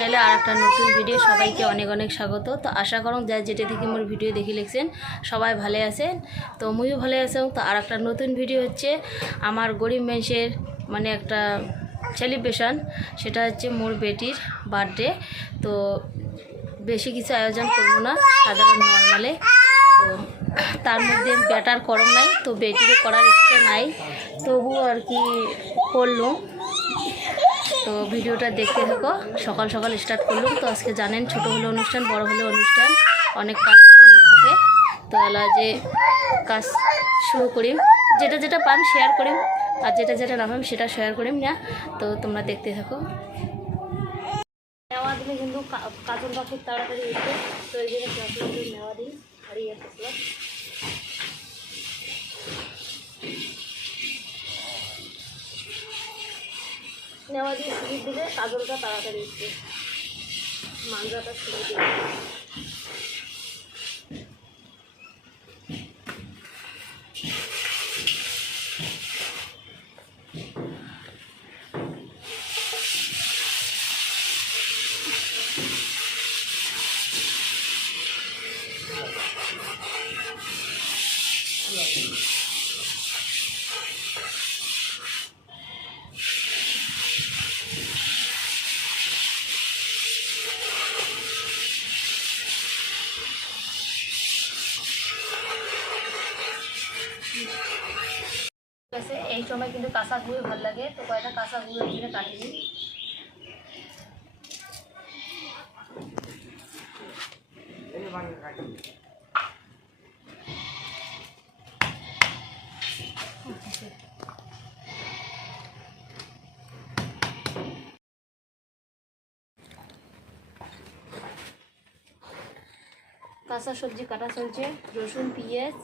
চ্যানেলে আর একটা নতুন ভিডিও সবাইকে অনেক অনেক স্বাগত। তো আশা করুন যা যেটা থেকে মোর ভিডিও দেখি লিখছেন সবাই ভালো আছেন, তো মুইও ভালো আছেন। তো আর একটা নতুন ভিডিও হচ্ছে আমার গরিব মানুষের মানে একটা সেলিব্রেশন, সেটা হচ্ছে মোর বেটির বার্থডে। তো বেশি কিছু আয়োজন করবো না, সাধারণ নর্মালে। তো তার মধ্যে ব্যাটার করম নাই, তো বেটিরও করার ইচ্ছে নাই, তবুও আর কি করলাম। তো ভিডিওটা দেখতে থাকো, সকাল সকাল স্টার্ট করলাম। তো আজকে জানেন ছোটো হলে অনুষ্ঠান, বড় হলে অনুষ্ঠান, অনেক কাজকর্ম থাকে। তো এলা যে কাজ শুরু করিম, যেটা যেটা পাম শেয়ার করিম, আর যেটা যেটা না পাম সেটা শেয়ার করিম না। তো তোমরা দেখতে থাকো। নেওয়া দিলে কিন্তু কাজলটা খুব তাড়াতাড়ি উঠবে, তো এই জন্য চকলেট নেওয়া দিই হারিয়ে থাকলাম। নেওয়া দিয়ে সুবিধ দিলে কাজলটা তাড়াতাড়ি উঠবে, মাঞ্জাটা সুবিধ দিবে। এই সময় কিন্তু কাঁচা গুঁড়ো ভালো লাগে, তো কয়টা কাঁচা গুঁড়ো এখানে কাটি দিই। কাঁচা সবজি কাটা চলছে, রসুন, পেঁয়াজ,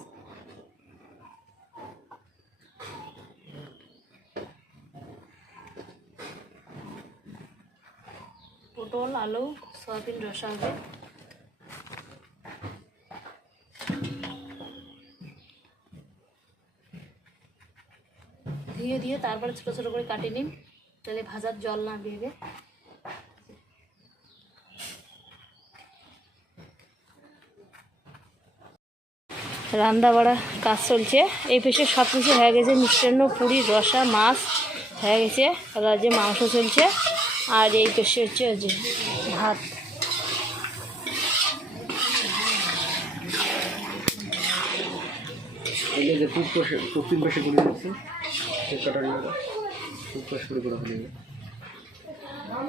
পটল, আলু, সয়াবিন রসা হবে। ধুয়ে দিয়ে তারপরে ছোটো ছোটো করে কাটিয়ে নিন, তাহলে ভাজার জল না বেরোবে। রান্না বাড়া কাজ চলছে, এই পেশে সব কিছু হয়ে গেছে, মিষ্টান্ন, পুরি, রসা, মাছ হয়ে গেছে, আর যে মাংস চলছে, আর এই পেশে হচ্ছে যে ভাত।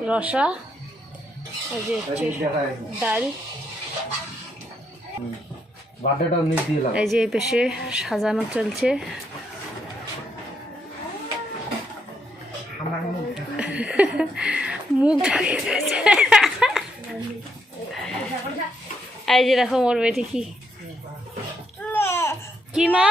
রসা, এই যে ডাল, এই যে এই পেশে সাজানো চলছে। মুখ এই যে দেখো মোর বেটি কি কি মা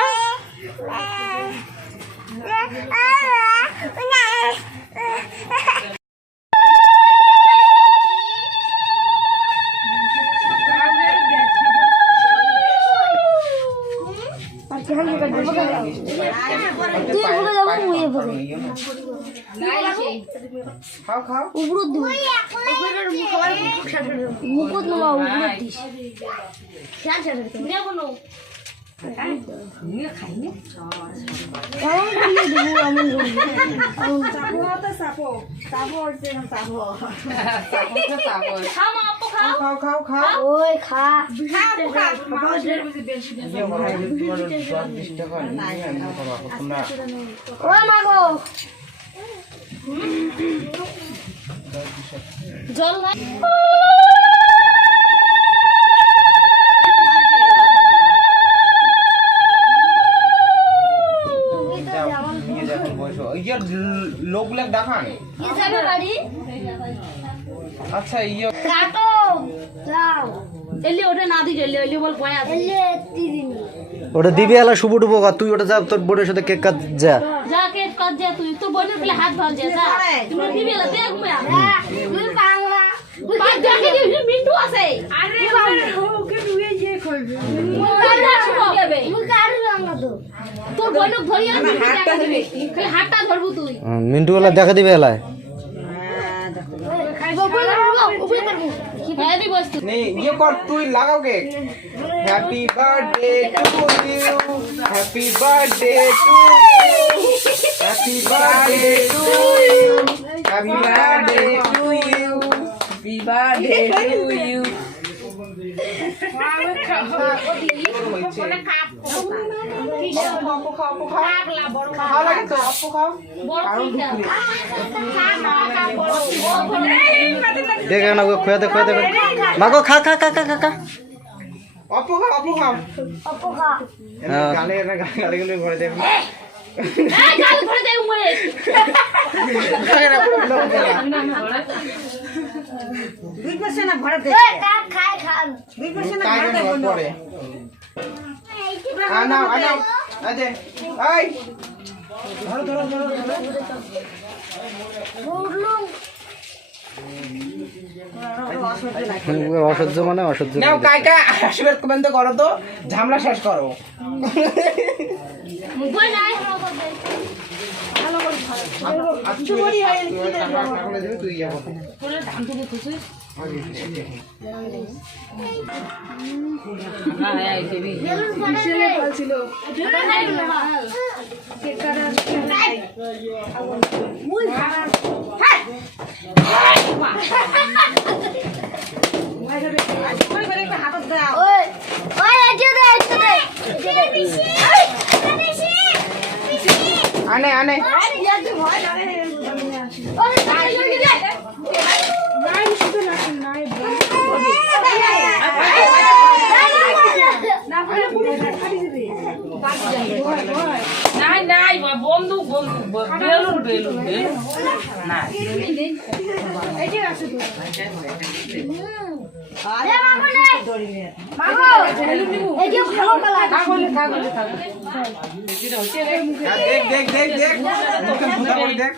জল নাই। লোকগুলো দেখান। আচ্ছা ইয়ে কাটো যাও এলি ওটা না দি জলি এলি বল পয়া এলি ওটা দিবি আলা শুভ টুব তুই ওটা যা তোর বোনের সাথে কেক কাট যা যা কেক কাট যা, তুই তোর বোনের পেলে হাত ভাল যা তুমি দিবি আলা দেখ মুয়া তুই কাংলা পাঁচ জায়গা কি মিন্টু আছে। আরে ওকে তুই যে করবি মুই কাটু আমরা তো তোর বোনক ধরি আমি হাতটা দিবি, খালি হাতটা ধরবো তুই। মিন্টু ওলা দেখা দিবে এলায় হ্যাপি বস্তু नहीं ये कर तू लगाओ cake happy birthday to you happy birthday to happy birthday to you happy birthday to you happy birthday to you খাও লাগে তো আপু খাও দেখে না খুয়াতে খুয়াতে মাগো খা খা খা খা খা খা আপু খাও গালে গালে গালে ভরে দেব গাল ধরে দে উমেশ পরে আনা আনা আজে এই ধরো ধরো ধরো অসহ্য মানে অসহ্য নাও কাকা আশীর্বাদ কমেন্ট করো তো ঝামলা শেষ করো মুই নাই তুই যাবো পুরো ধান থেকে খুশি আনে আনে নাই নাই বন্ধু বন্ধু বেলুন বেলুন বেলুন না দেখ দেখ দেখ দেখ মুখে ভুতা করে দেখ